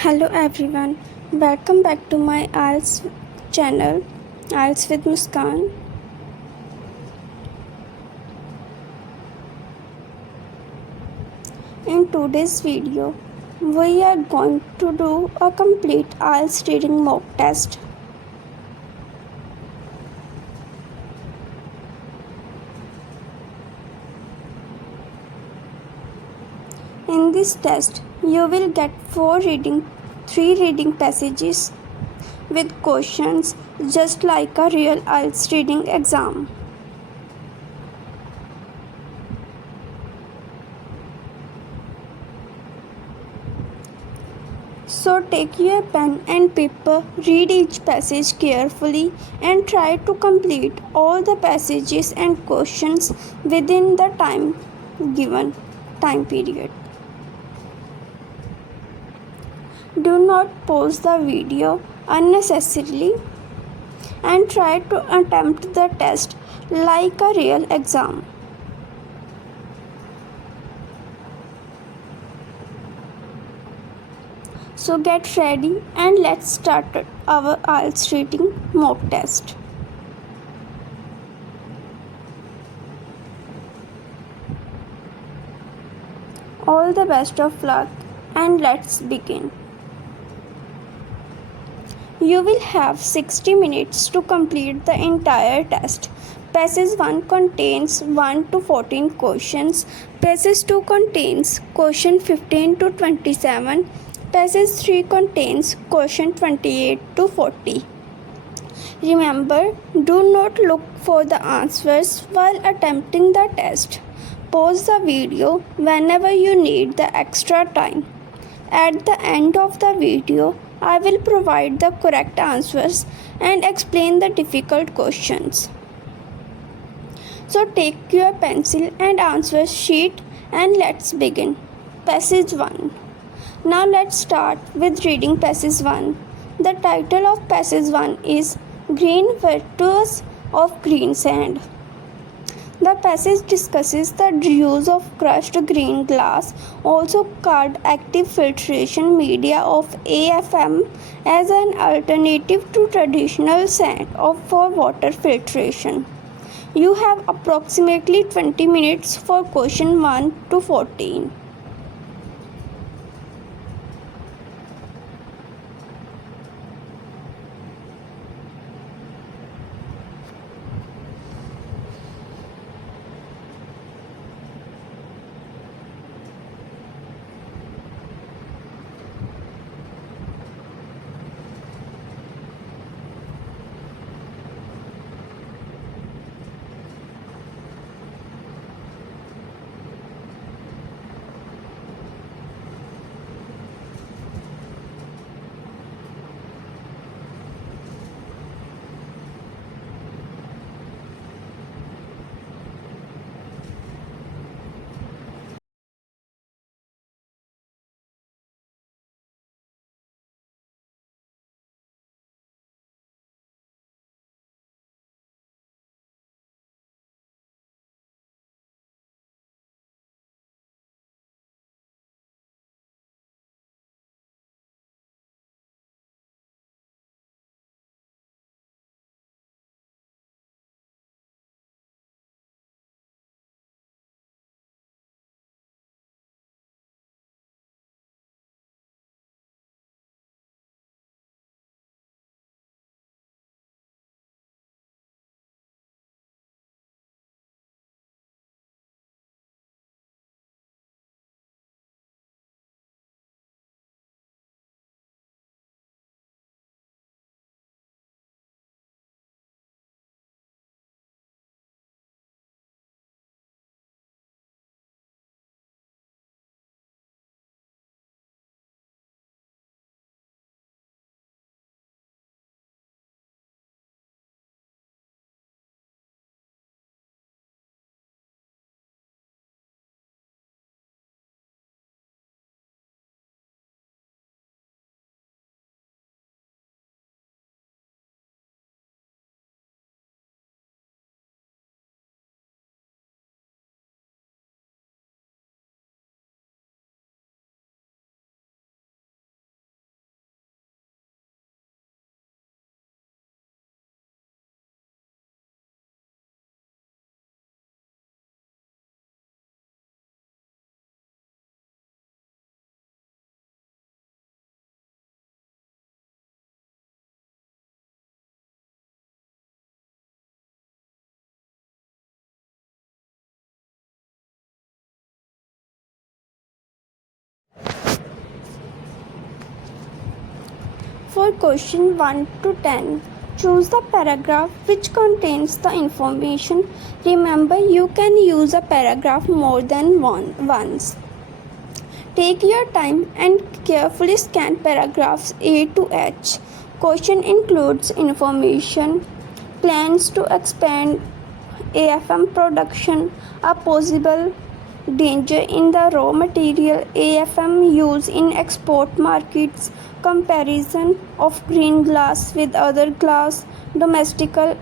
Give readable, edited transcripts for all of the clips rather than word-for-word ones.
Hello everyone, welcome back to my IELTS channel, IELTS with Muskan. In today's video, we are going to do a complete IELTS reading mock test. In this test, you will get 3 reading passages with questions just like a real IELTS reading exam. So take your pen and paper, read each passage carefully and try to complete all the passages and questions within the given time period. Do not pause the video unnecessarily and try to attempt the test like a real exam. So get ready and let's start our IELTS reading mock test. All the best of luck and let's begin. You will have 60 minutes to complete the entire test. Passage 1 contains 1 to 14 questions. Passage 2 contains question 15 to 27. Passage 3 contains question 28 to 40. Remember, do not look for the answers while attempting the test. Pause the video whenever you need the extra time. At the end of the video, I will provide the correct answers and explain the difficult questions. So take your pencil and answer sheet and let's begin. Passage 1. Now let's start with reading passage 1. The title of passage 1 is Green Virtues of Green Sand. The passage discusses the use of crushed green glass, also called active filtration media of AFM, as an alternative to traditional sand for water filtration. You have approximately 20 minutes for question 1 to 14. For question 1 to 10, choose the paragraph which contains the information. Remember, you can use a paragraph more than once. Take your time and carefully scan paragraphs A to H. Question includes information, plans to expand AFM production, a possible danger in the raw material AFM use in export markets, comparison of green glass with other glass, domestical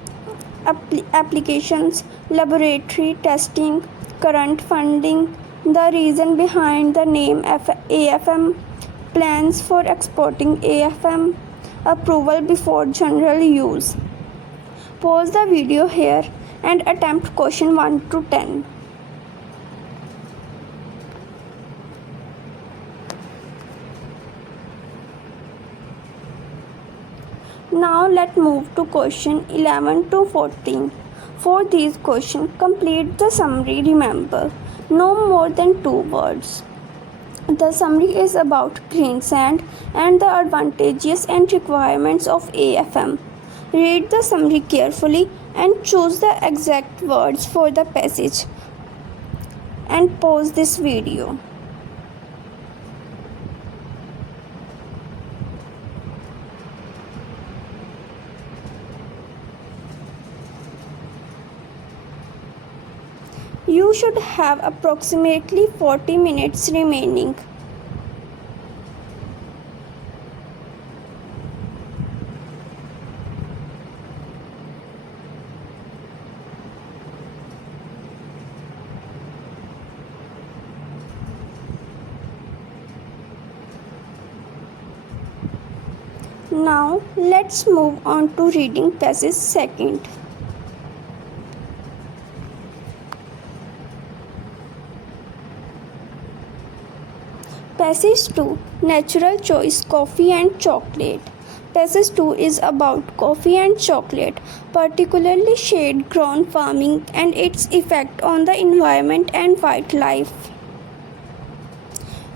applications, laboratory testing, current funding, the reason behind the name AFM, plans for exporting AFM, approval before general use. Pause the video here and attempt question 1 to 10. Now let's move to question 11 to 14. For these questions, complete the summary. Remember, no more than 2 words. The summary is about green sand and the advantages and requirements of AFM. Read the summary carefully and choose the exact words for the passage. And pause this video. You should have approximately 40 minutes remaining. Now let's move on to reading passage second. Passage 2, Natural Choice Coffee and Chocolate. Passage 2 is about coffee and chocolate, particularly shade grown farming and its effect on the environment and wildlife.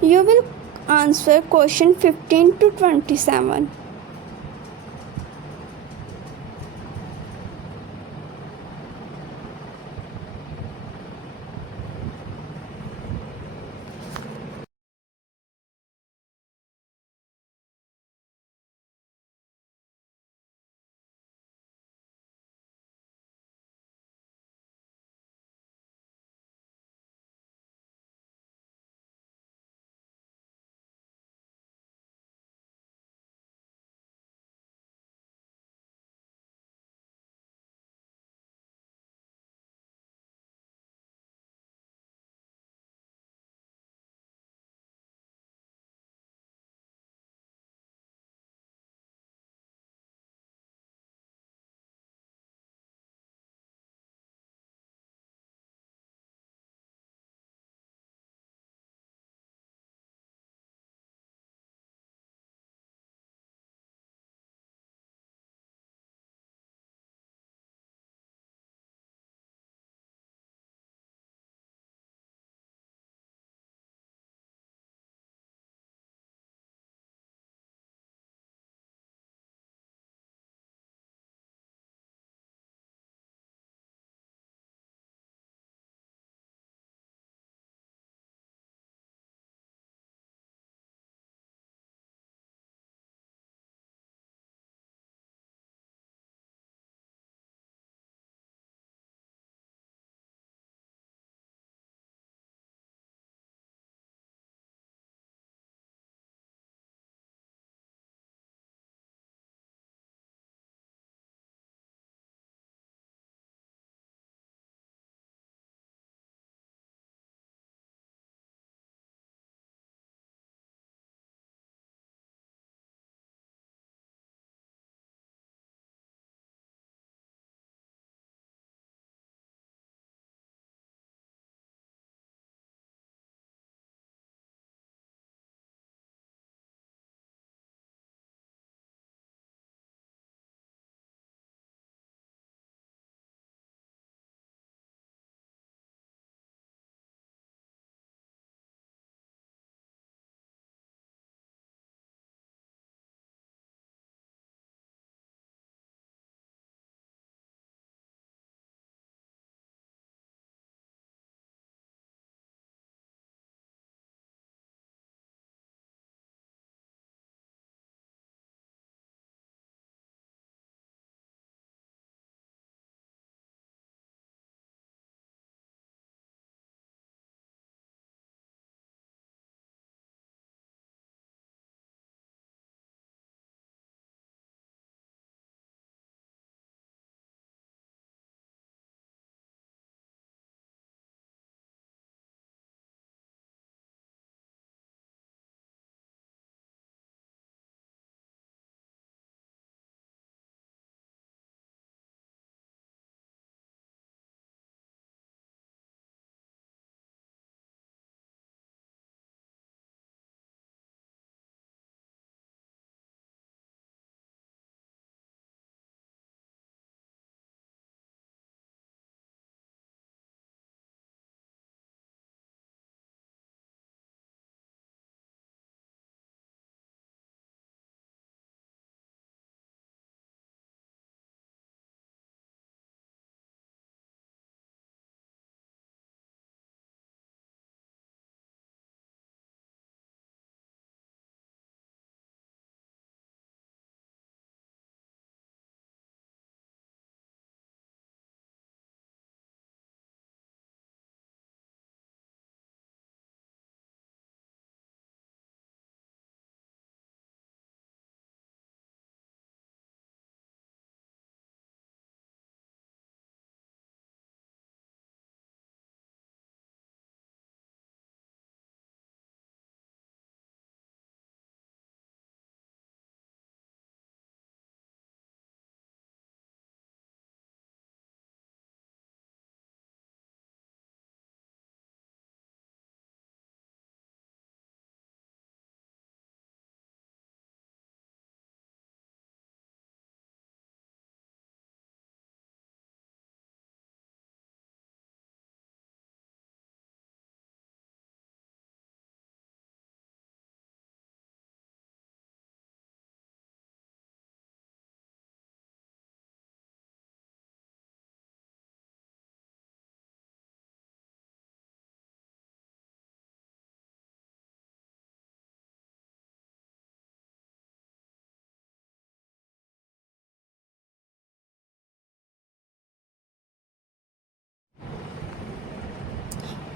You will answer question 15 to 27.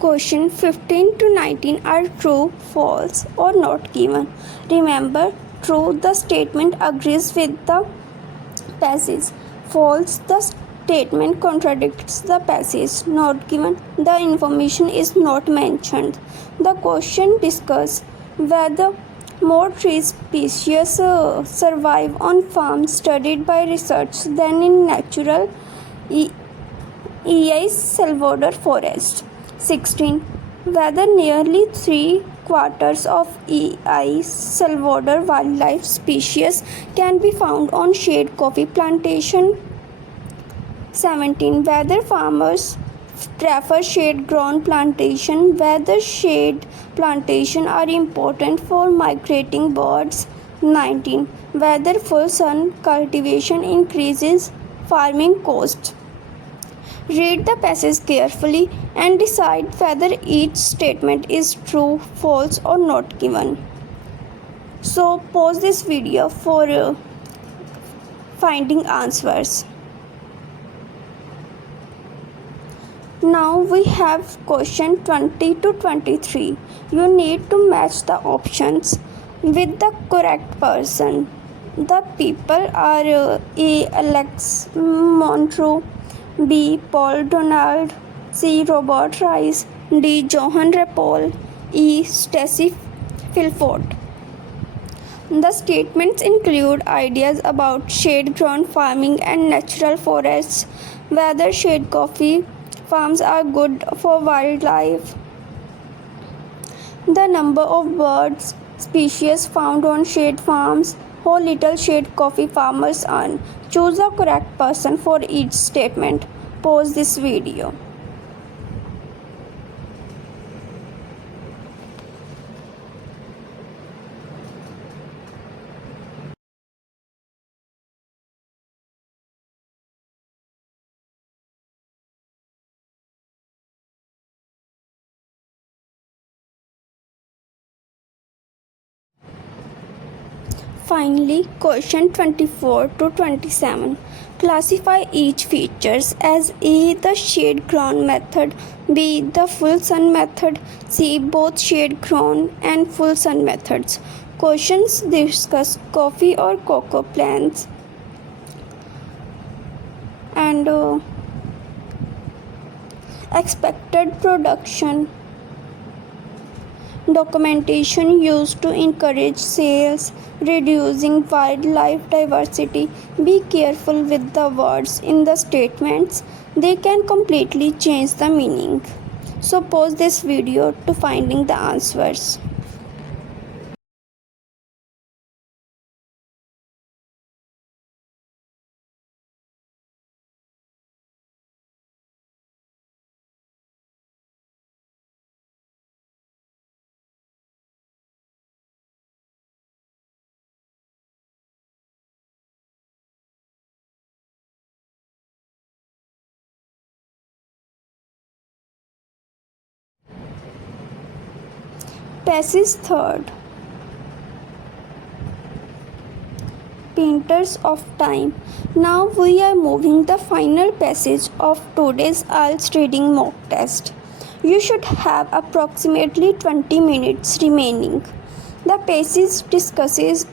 Question 15 to 19 are true, false, or not given. Remember, true, the statement agrees with the passage. False, the statement contradicts the passage. Not given, the information is not mentioned. The question discusses whether more tree species survive on farms studied by research than in natural EI Salvador forest. 16. Whether nearly three-quarters of EI Salvador wildlife species can be found on shade coffee plantation. 17. Whether farmers prefer shade-grown plantation, whether shade plantation are important for migrating birds. 19. Whether full sun cultivation increases farming costs. Read the passage carefully and decide whether each statement is true, false, or not given. So, pause this video for finding answers. Now we have question 20 to 23. You need to match the options with the correct person. The people are A. Alex Monroe, B. Paul Donald, C. Robert Rice, D. Johann Rapol, E. Stacy Philpott. The statements include ideas about shade-grown farming and natural forests, whether shade coffee farms are good for wildlife, the number of birds species found on shade farms, how little shade coffee farmers earn. Choose the correct person for each statement. Pause this video. Finally, question 24 to 27. Classify each features as A. the shade grown method, B. the full sun method, C. both shade grown and full sun methods. Questions discuss coffee or cocoa plants and expected production. Documentation used to encourage sales, reducing wildlife diversity. Be careful with the words in the statements, they can completely change the meaning. So pause this video to finding the answers. Passage third. Painters of time. Now we are moving the final passage of today's IELTS reading mock test. You should have approximately 20 minutes remaining. The passage discusses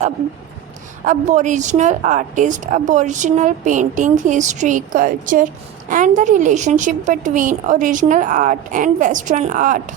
Aboriginal artist, Aboriginal painting, history, culture, and the relationship between original art and Western art.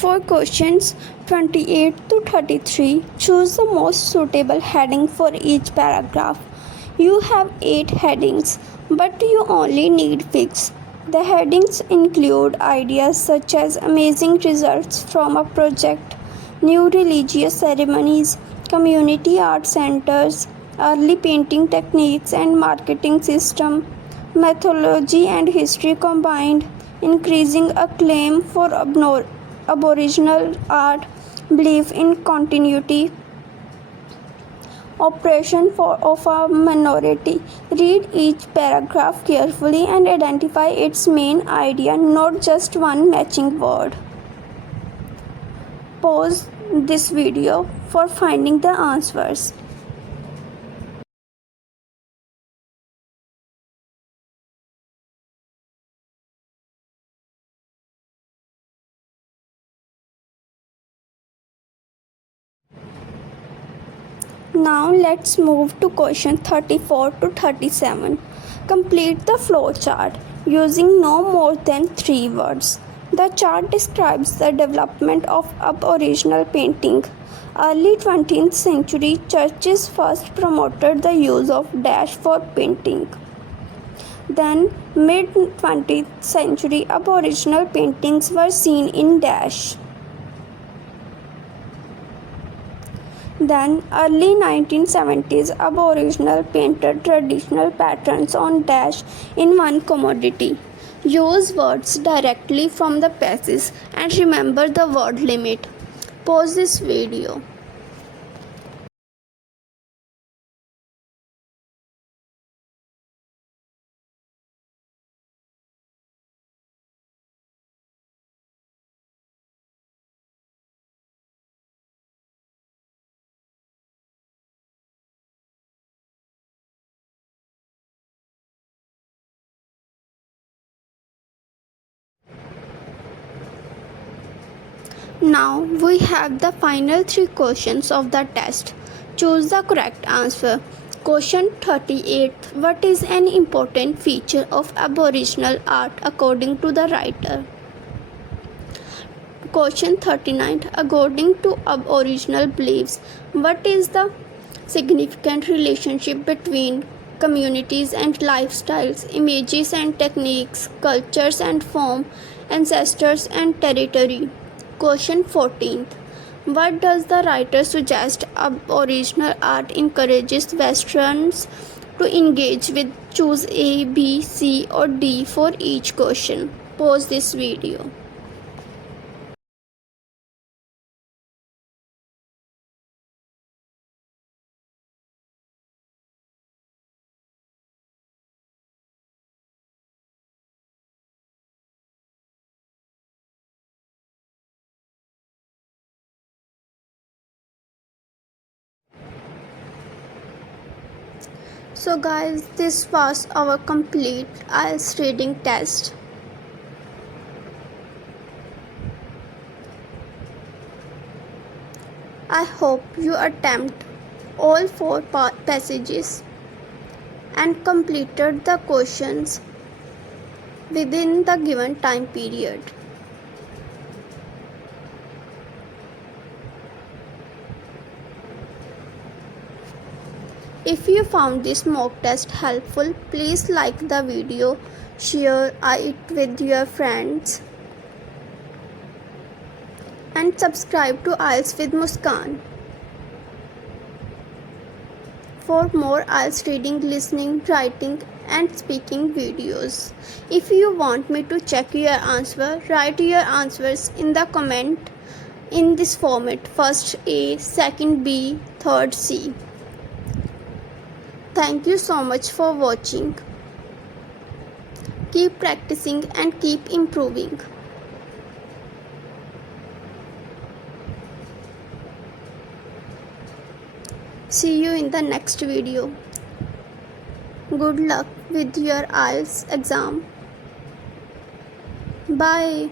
For questions 28 to 33, choose the most suitable heading for each paragraph. You have 8 headings, but you only need 6. The headings include ideas such as amazing results from a project, new religious ceremonies, community art centers, early painting techniques and marketing system, mythology and history combined, increasing acclaim for Aboriginal art, belief in continuity, oppression of a minority. Read each paragraph carefully and identify its main idea, not just one matching word. Pause this video for finding the answers. Now let's move to question 34 to 37. Complete the flow chart using no more than 3 words. The chart describes the development of Aboriginal painting. Early 20th century churches first promoted the use of dash for painting. Then mid 20th century Aboriginal paintings were seen in dash. Then, early 1970s, Aboriginal painted traditional patterns on dash in one commodity. Use words directly from the passage and remember the word limit. Pause this video. Now we have the final 3 questions of the test. Choose the correct answer. Question 38. What is an important feature of Aboriginal art according to the writer? Question 39. According to Aboriginal beliefs, what is the significant relationship between communities and lifestyles, images and techniques, cultures and form, ancestors and territory? Question 14. What does the writer suggest Aboriginal art encourages Westerns to engage with? Choose A, B, C or D for each question. Pause this video. So guys, this was our complete IELTS reading test. I hope you attempt all 4 passages and completed the questions within the given time period. If you found this mock test helpful, please like the video, share it with your friends and subscribe to IELTS with Muskan for more IELTS reading, listening, writing and speaking videos. If you want me to check your answer, write your answers in the comment in this format: first A, second B, third C. Thank you so much for watching. Keep practicing and keep improving. See you in the next video. Good luck with your IELTS exam. Bye.